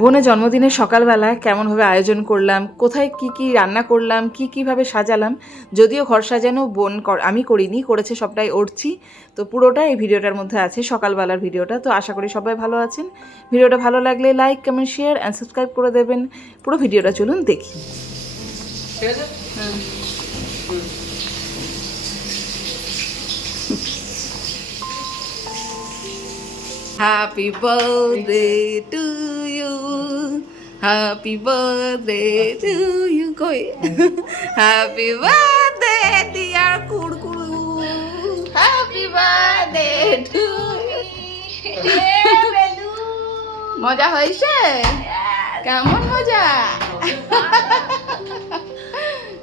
বোনের জন্মদিনের সকালবেলা কেমনভাবে আয়োজন করলাম, কোথায় কি কি রান্না করলাম, কিভাবে সাজালাম। যদিও ঘর সাজানো আমি করিনি, করেছে সবটাই অর্চি। তো পুরোটা এই ভিডিওটার মধ্যে আছে, সকালবেলার ভিডিওটা। তো আশা করি সবাই ভালো আছেন। ভিডিওটা ভালো লাগলে like, comment, share and subscribe করে দেবেন। পুরো ভিডিওটা চলুন দেখি। Happy birthday to you. Happy birthday to you. Koi. Happy birthday dear Kurkuru. Happy birthday to me. মজা হয়েছে? কেমন মজা?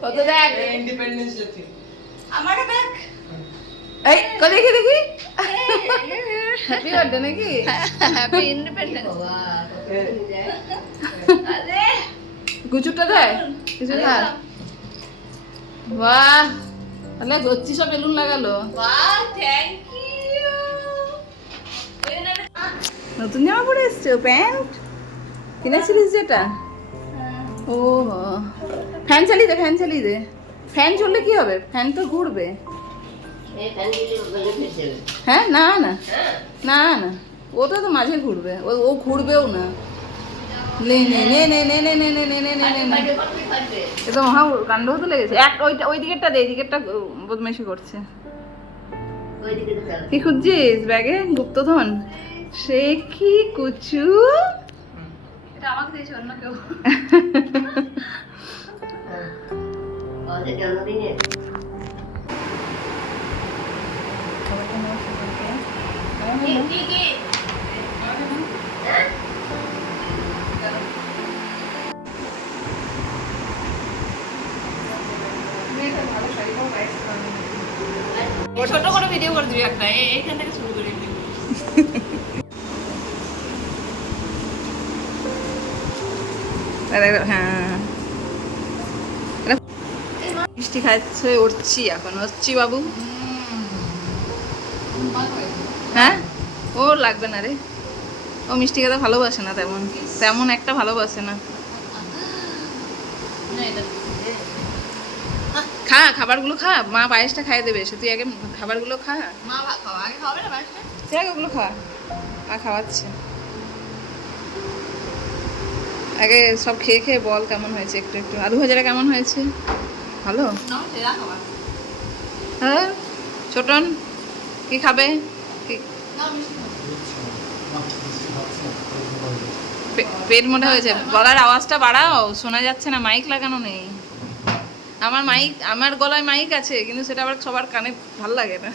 কত দেখ ইন্ডিপেন্ডেন্স ডে। আমাকে দেখ। এই কো দেখি দেখি। হ্যাপি বার্থডে নাকি? Happy independence. আরে গুচুটা দেয় কিছু না। বাহ, তাহলে গচ্ছি সব বেলুন লাগালো। বাহ, থ্যাংক ইউ। নতুন জামা পরে এসছো, প্যান্ট কিনেছিলিস যেটা? ও ফ্যান চালিয়ে দে, ফ্যান চালিয়ে দে। ফ্যান চললে কি হবে? ফ্যান তো ঘুরবে। হ্যাঁ, না না না না, ওটা তো মাঝে ঘুরবে, ও ঘুরবেও না। নে নে নে নে নে নে নে নে নে নে নে নে নে, এ তো মহা কাণ্ড হতে লেগেছে। ওই দিকেরটা দে, এই দিকেরটা বদমাইশি করছে। কি খুঁজছিস ব্যাগে? গুপ্তধন? সে কি কুচু? এটা আমাকে দিয়েছে অন্য কেউ। ছোট করে ভিডিও করে দিবি একটা, এইখান থেকে শুরু করে দিবি। হ্যাঁ, মিষ্টি খাচ্ছে উঠছি এখন, হচ্ছি বাবু। হ্যাঁ, ও লাগবে না রে, ও মিষ্টি খেতে ভালোবাসে না, তেমন তেমন একটা ভালোবাসে না। খা, খাবারগুলো খা, মা পায়েসটা খাইয়ে দেবে। সে তুই আগে খাবারগুলো খা। মা খাওয়া আগে খাওয়াবে না পায়েসটা? তুই আগে ওগুলো খা, মা খাওয়াচ্ছে। আগে সব খেয়ে খেয়ে বল কেমন হয়েছে। একটু একটু আলু ভাজাটা কেমন হয়েছে? ভালো? হ্যাঁ, ছোটন কি খাবে? পেট মোটা হয়েছে? গলার আওয়াজটা বাড়াও, শোনা যাচ্ছে না, মাইক লাগানো নেই। আমার গলায় মাইক আছে, কিন্তু সেটা আবার সবার কানে ভাল লাগে না।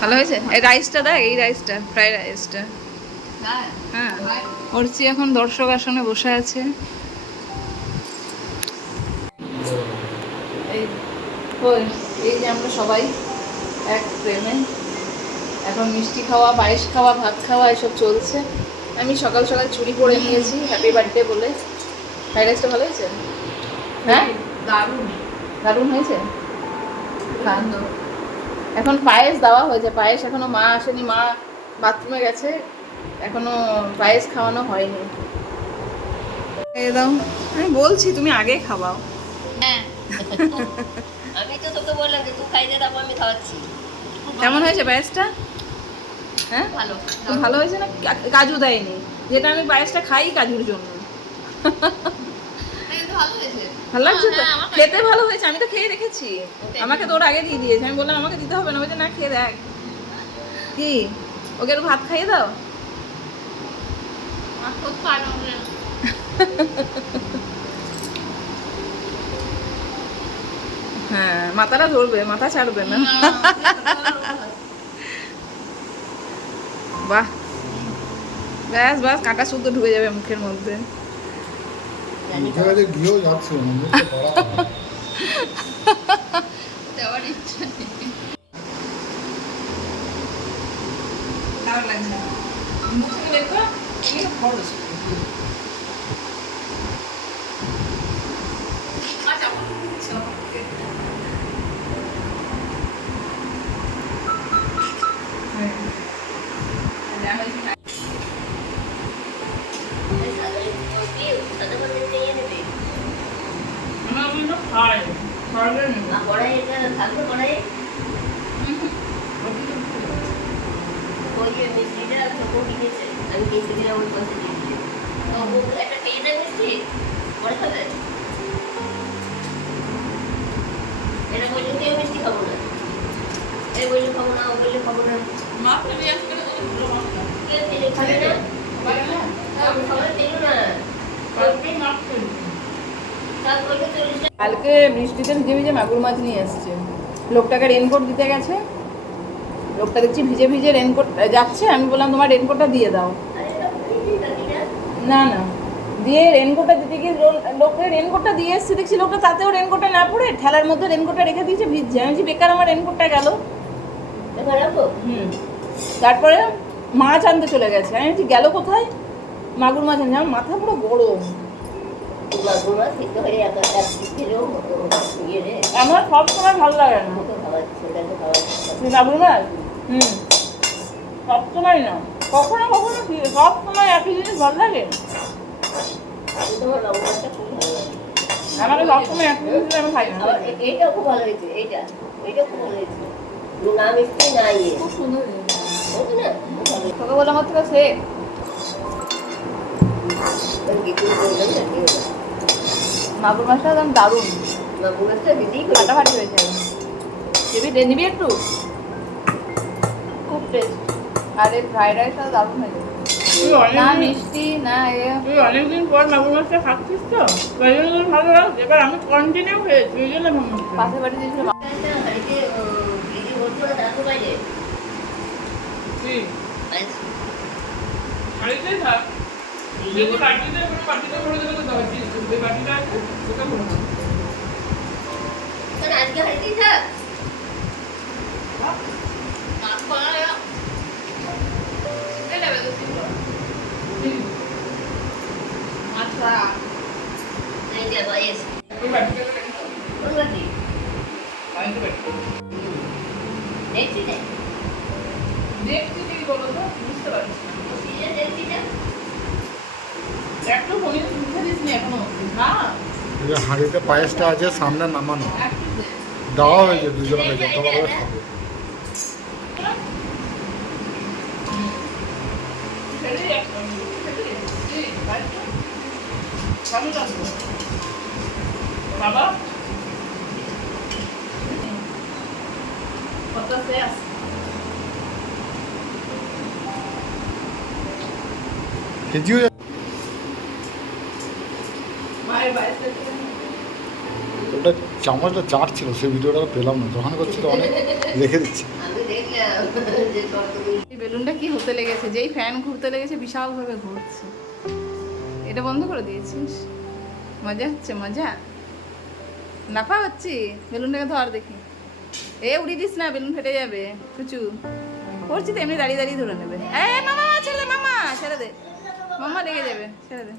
ভালো হয়েছে? এই রাইসটা দেখ, এই রাইসটা, ফ্রাইড রাইসটা। হ্যাঁ, অর্চি এখন দর্শক আসনে বসে আছে। এই যে আমরা সবাই এক প্রেমে এখন মিষ্টি খাওয়া, পায়েস খাওয়া, ভাত খাওয়া এসব চলছে। আমি সকাল সকাল চুড়ি পরে নিয়েছি হ্যাপি বার্থডে বলে। ফ্রাইড রাইসটা ভালো হয়েছে? হ্যাঁ, দারুণ দারুণ হয়েছে। এখন পায়েস দেওয়া হয়েছে, পায়েস এখনো মা আসেনি, মা বাথরুমে গেছে, এখনো পায়েস খাওয়ানো হয়নি। এই দাও, আমি বলছি তুমি আগে খাওয়াও। হ্যাঁ, আমি তো তোকে বললাম যে তুই খাই দে, তারপর আমি খাওয়াচ্ছি। কেমন হয়েছে পায়েসটা? হ্যাঁ, ভালো ভালো হয়েছে না? কাজু দেয়নি, যেটা আমি পায়েসটা খাই কাজুর জন্য। ভালো লাগছে তো? খেতে ভালো হয়েছে, আমি তো খেয়ে রেখেছি। আমাকে তো ওর আগে দিয়ে দিয়েছে, আমি বললাম আমাকে দিতে হবে না, বলছে না খেয়ে দেখ। কি ওকে একটু ভাত খাইয়ে দাও। হ্যাঁ, মাথাটা ধরবে, মাথা ছাড়বে না। বাহ, ব্যাস ব্যাস, কাঁটা শুদ্ধ ঢুকে যাবে মুখের মধ্যে। দেওয়ার ইচ্ছা নেই। লাগছে মুখ থেকে বের কর, খরচ। সাদা পাতে নিয়ে নেবে আমার কিন্তু খাই খাওয়ালে আর কড়াই এটা থাকবে কড়াই ওই যে মিষ্টিটা ছোটো কিনেছে আমি কিনতে দিলাম ওই পাশে দিয়েছি তো ও একটা খেয়ে দেয় মিষ্টি পরে খাবে এটা বললো কেউ মিষ্টি খাবো না এই বললে খাবো না ও বললে খাবো না মা তুমি আজকে কেউ খেলে খাবে না সবাই খেলো না সব বললো 40 টাকা কালকে বৃষ্টিতে ভিজে ভিজে মাগুর মাছ নিয়ে এসছে লোকটাকে রেনকোট দিতে গেছে লোকটা দেখছি ভিজে ভিজে রেনকোট যাচ্ছে আমি বললাম তোমার রেনকোটটা দিয়ে দাও না না দিয়ে রেনকোটটা দিতে গিয়ে লোককে রেনকোটটা দিয়ে এসছে দেখছি লোকটা তাতেও রেনকোটটা না পড়ে ঠেলার মধ্যে রেনকোটটা রেখে দিয়েছে ভিজছে আমি বলছি বেকার আমার রেনকোটটা গেল তারপরে মাছ আনতে চলে গেছে আমি বলছি গেল কোথায় মাগুর মাছ আনছে আমার মাথা পুরো গরম মাগুরা খেতে হয় এক পিস খেলেও ইয়ে রে আমার সব সময় ভালো লাগে না মতো খাওয়াচ্ছে ওটাকে খাওয়াচ্ছে মাগুর মাছ সব সময় না কখনো কখনো সব সময় একই জিনিস ভালো লাগে তোমার লবণটা খুব ভালো লাগে আমাকে সব সময় একই জিনিস আমি খাই না আবার এইটাও খুব ভালো হয়েছে এইটা খুব ভালো হয়েছে না মিষ্টি না ইয়ে খুব সুন্দর বুঝলি না খুব ভালো হয়েছে। তোকে বললাম আমার থেকে শেখ কিছু বলবেন না কি হলো মাগুর মাছটা একদম দারুণ মাগুরাটা দিতেই করে ফাটাফাটি হয়েছে নিবি একটু খুব টেস্ট আর এই ফ্রাইড রাইসটা দারুণ হয়েছে না মিষ্টি না তুই অনেকদিন পর মাগুর মাছটা খাচ্ছিস তো ওই জন্য তোর ভালো লাগছে এবার আমি কন্টিনিউ খেয়েছি ওই জন্য পাশে বাড়ি দিয়েছিল একটা হাড়িতে ভিজে ভরতো না তার বাইরে বাড়িতেই থাক যদি বাটিতে কোনো বাটিতে ভরে দেবে তো দাও যে বাটিটা আছে ওটা ভরে দাও কারণ আজকে হাড়িতেই থাক মাছ করা এটা বেদে ছিল মাছ করা এই যে বয়স ওই বাটিতে রেখে দাও কোন বাটি বাড়িতে বাটিতে দেখছি না দেখছি কি বলো তো বুঝতে পারছি সিজন দেখছি না একটু ফোনে বুঝতে দিস নি এখনো না এই যে হাঁড়িতে পায়েসটা আছে সামনে নামানো একটু দে দেওয়া হয়েছে দুজনে যত করে খাবে ছেড়ে একদম ছেড়ে জি বাড়িতে ভালো লাগবে বাবা কত শেষ কেজিও মায়ের বাড়িতে ওটা চামচটা চাট ছিল সেই ভিডিওটা পেলাম না যখন করছিল অনেক রেখে দিচ্ছি আমি দেখলাম যে কতগুলো এই বেলুনটা কি হতে লেগেছে যেই ফ্যান ঘুরতে লেগেছে বিশালভাবে ঘুরছে এটা বন্ধ করে দিয়েছিস মজা হচ্ছে মজা লাফা হচ্ছি বেলুনটাকে ধর দেখি উড়িয়ে দিস না বেলুন ফেটে যাবে কুচু করছি তো এমনি দাঁড়িয়ে দাঁড়িয়ে ধরে নেবে মামা ছেড়ে দে মামা ছেড়ে দে মামা লেগে যাবে ছেড়ে দে